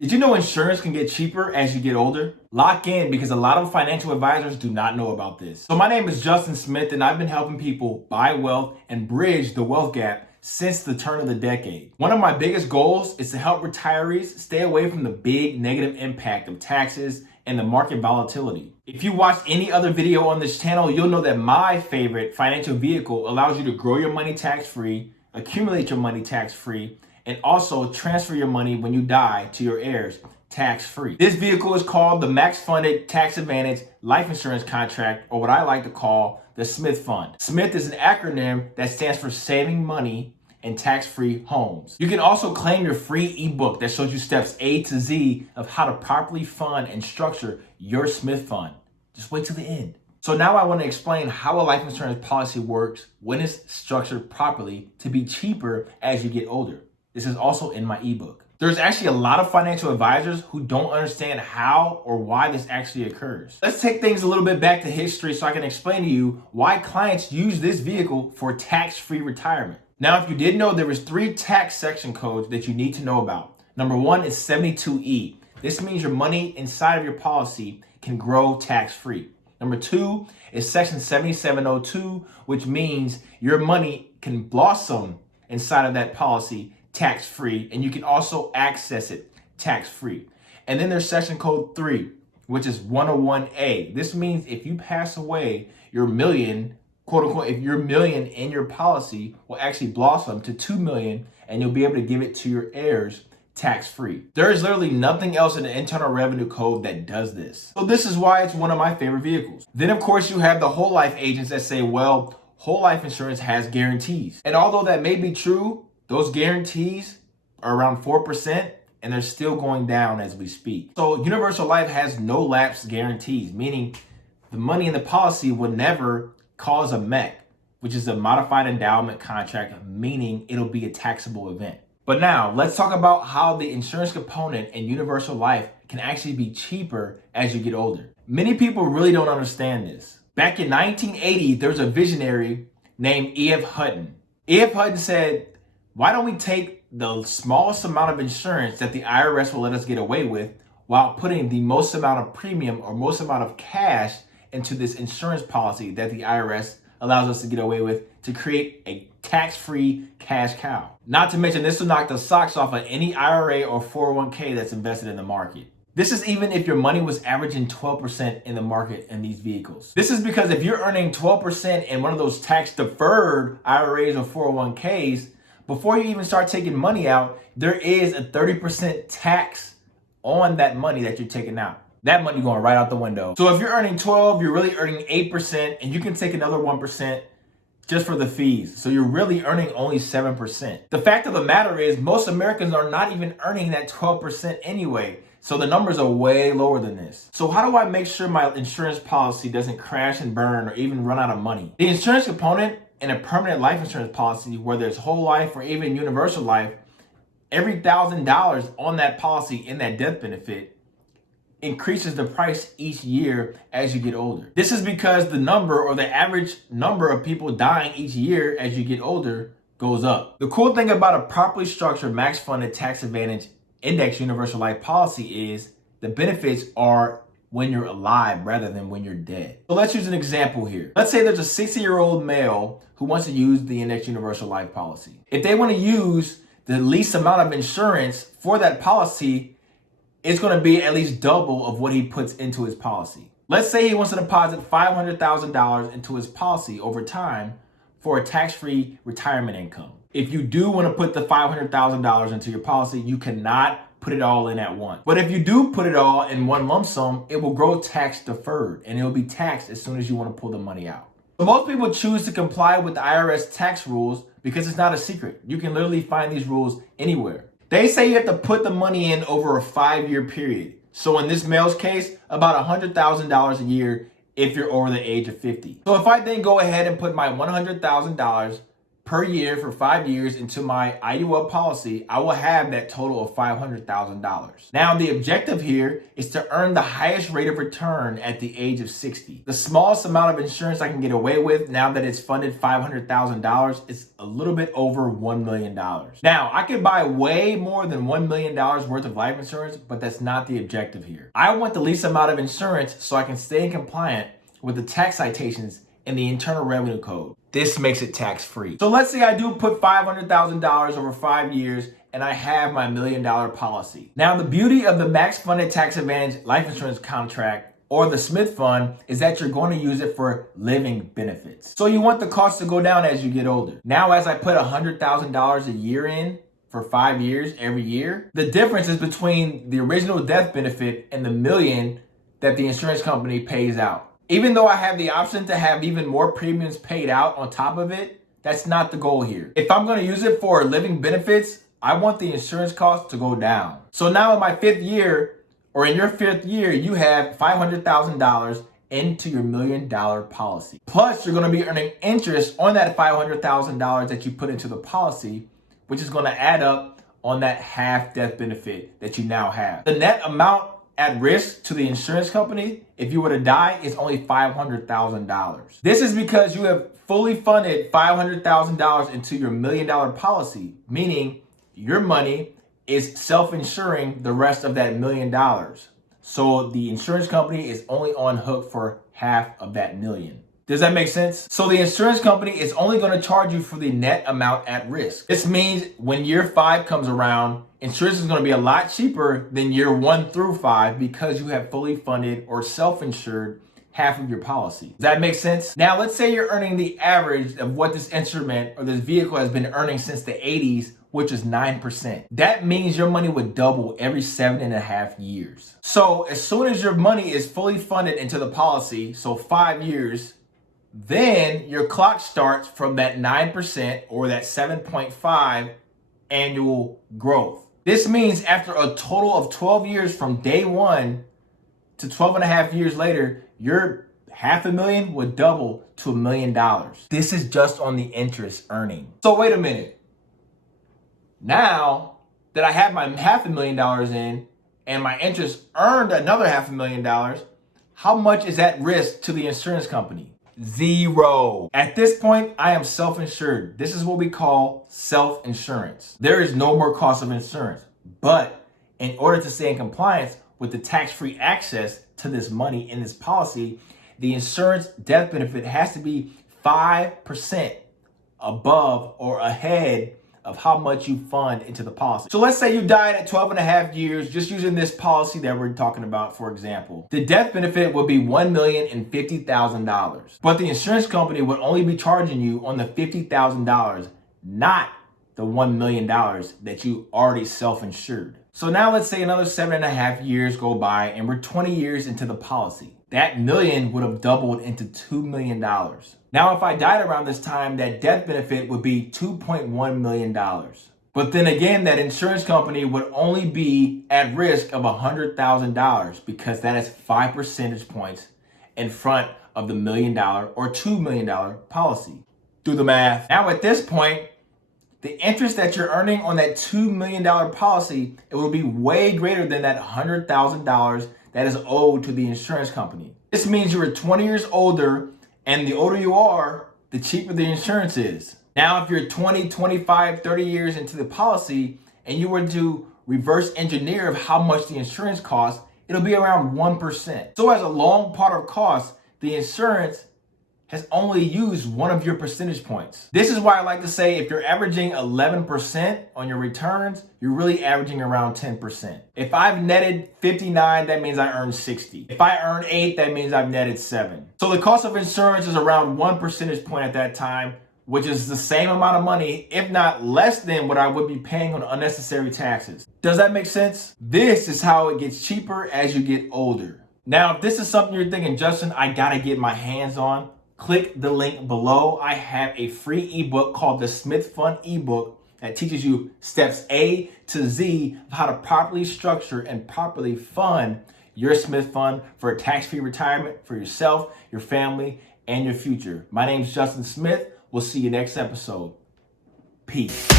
Did you know insurance can get cheaper as you get older? Lock in because a lot of financial advisors do not know about this. So my name is Justin Smith and I've been helping people buy wealth and bridge the wealth gap since the turn of the decade. One of my biggest goals is to help retirees stay away from the big negative impact of taxes and the market volatility. If you watch any other video on this channel, you'll know that my favorite financial vehicle allows you to grow your money tax-free, accumulate your money tax-free, and also transfer your money when you die to your heirs tax-free. This vehicle is called the Max Funded Tax Advantage Life Insurance Contract, or what I like to call the Smith Fund. Smith is an acronym that stands for Saving Money in Tax-Free Homes. You can also claim your free ebook that shows you steps A to Z of how to properly fund and structure your Smith Fund. Just wait till the end. So now I want to explain how a life insurance policy works when it's structured properly to be cheaper as you get older. This is also in my ebook. There's actually a lot of financial advisors who don't understand how or why this actually occurs. Let's take things a little bit back to history so I can explain to you why clients use this vehicle for tax-free retirement. Now, if you didn't know, there was 3 tax section codes that you need to know about. Number 1 is 72E. This means your money inside of your policy can grow tax-free. Number 2 is section 7702, which means your money can blossom inside of that policy tax-free, and you can also access it tax-free. And then there's section code 3, which is 101A. This means if you pass away, your million, quote unquote, if your million in your policy will actually blossom to 2 million and you'll be able to give it to your heirs tax-free. There is literally nothing else in the Internal Revenue Code that does this. So this is why it's one of my favorite vehicles. Then of course you have the whole life agents that say, well, whole life insurance has guarantees. And although that may be true, those guarantees are around 4% and they're still going down as we speak. So Universal Life has no lapse guarantees, meaning the money in the policy will never cause a MEC, which is a modified endowment contract, meaning it'll be a taxable event. But now let's talk about how the insurance component in Universal Life can actually be cheaper as you get older. Many people really don't understand this. Back in 1980, there was a visionary named E.F. Hutton. E.F. Hutton said, why don't we take the smallest amount of insurance that the IRS will let us get away with while putting the most amount of premium or most amount of cash into this insurance policy that the IRS allows us to get away with to create a tax-free cash cow. Not to mention, this will knock the socks off of any IRA or 401k that's invested in the market. This is even if your money was averaging 12% in the market in these vehicles. This is because if you're earning 12% in one of those tax-deferred IRAs or 401ks, before you even start taking money out, there is a 30% tax on that money that you're taking out. That money going right out the window. So if you're earning 12, you're really earning 8%, and you can take another 1% just for the fees. So you're really earning only 7%. The fact of the matter is most Americans are not even earning that 12% anyway. So the numbers are way lower than this. So how do I make sure my insurance policy doesn't crash and burn or even run out of money? The insurance component in a permanent life insurance policy, whether it's whole life or even universal life, every $1,000 on that policy in that death benefit increases the price each year as you get older. This is because the number or the average number of people dying each year as you get older goes up. The cool thing about a properly structured max funded tax advantage index universal life policy is the benefits are when you're alive rather than when you're dead. So let's use an example here. Let's say there's a 60-year-old male who wants to use the index universal life policy. If they want to use the least amount of insurance for that policy, it's going to be at least double of what he puts into his policy. Let's say he wants to deposit $500,000 into his policy over time for a tax-free retirement income. If you do want to put the $500,000 into your policy, you cannot put it all in at once. But if you do put it all in one lump sum, it will grow tax deferred and it will be taxed as soon as you want to pull the money out. So most people choose to comply with the IRS tax rules because it's not a secret. You can literally find these rules anywhere. They say you have to put the money in over a 5-year period. So in this male's case, about $100,000 a year if you're over the age of 50. So if I then go ahead and put my $100,000 per year for 5 years into my IUL policy, I will have that total of $500,000. Now, the objective here is to earn the highest rate of return at the age of 60. The smallest amount of insurance I can get away with now that it's funded $500,000 is a little bit over $1 million. Now, I could buy way more than $1 million worth of life insurance, but that's not the objective here. I want the least amount of insurance so I can stay compliant with the tax citations in the Internal Revenue Code. This makes it tax-free. So let's say I do put $500,000 over 5 years and I have my $1 million policy. Now, the beauty of the max funded tax advantage life insurance contract or the Smith Fund is that you're going to use it for living benefits. So you want the cost to go down as you get older. Now, as I put $100,000 a year in for 5 years every year, the difference is between the original death benefit and the $1 million that the insurance company pays out. Even though I have the option to have even more premiums paid out on top of it, that's not the goal here. If I'm going to use it for living benefits, I want the insurance cost to go down. So now in my 5th year, or in your 5th year, you have $500,000 into your $1 million policy. Plus, you're going to be earning interest on that $500,000 that you put into the policy, which is going to add up on that half death benefit that you now have. The net amount at risk to the insurance company, if you were to die, is only $500,000. This is because you have fully funded $500,000 into your $1 million policy, meaning your money is self-insuring the rest of that $1 million. So the insurance company is only on hook for half of that $1 million. Does that make sense? So the insurance company is only going to charge you for the net amount at risk. This means when year 5 comes around, insurance is going to be a lot cheaper than year 1 through 5 because you have fully funded or self-insured half of your policy. Does that make sense? Now, let's say you're earning the average of what this instrument or this vehicle has been earning since the 80s, which is 9%. That means your money would double every 7.5 years. So as soon as your money is fully funded into the policy, so 5 years, then your clock starts from that 9% or that 7.5 annual growth. This means after a total of 12 years from day 1 to 12.5 years later, your $500,000 would double to $1 million. This is just on the interest earning. So wait a minute. Now that I have my $500,000 in and my interest earned another $500,000, how much is at risk to the insurance company? 0. At this point, I am self-insured. This is what we call self-insurance. There is no more cost of insurance. But in order to stay in compliance with the tax-free access to this money in this policy, the insurance death benefit has to be 5% above or ahead of how much you fund into the policy. So let's say you died at 12.5 years, just using this policy that we're talking about, for example. The death benefit would be $1,050,000. But the insurance company would only be charging you on the $50,000, not the $1 million that you already self-insured. So now let's say another 7.5 years go by and we're 20 years into the policy. That $1 million would have doubled into $2 million. Now, if I died around this time, that death benefit would be $2.1 million. But then again, that insurance company would only be at risk of $100,000 because that is 5 percentage points in front of the $1 million or $2 million policy. Do the math. Now, at this point, the interest that you're earning on that $2 million policy, it will be way greater than that $100,000 that is owed to the insurance company. This means you are 20 years older, and the older you are, the cheaper the insurance is. Now, if you're 20, 25, 30 years into the policy, and you were to reverse engineer of how much the insurance costs, it'll be around 1%. So as a long part of cost, the insurance has only used one of your percentage points. This is why I like to say if you're averaging 11% on your returns, you're really averaging around 10%. If I've netted 59, that means I earned 60. If I earn 8, that means I've netted 7. So the cost of insurance is around 1 percentage point at that time, which is the same amount of money, if not less than what I would be paying on unnecessary taxes. Does that make sense? This is how it gets cheaper as you get older. Now, if this is something you're thinking, Justin, I gotta get my hands on, click the link below. I have a free ebook called the Smith Fund ebook that teaches you steps A to Z of how to properly structure and properly fund your Smith Fund for a tax-free retirement for yourself, your family, and your future. My name is Justin Smith. We'll see you next episode. Peace.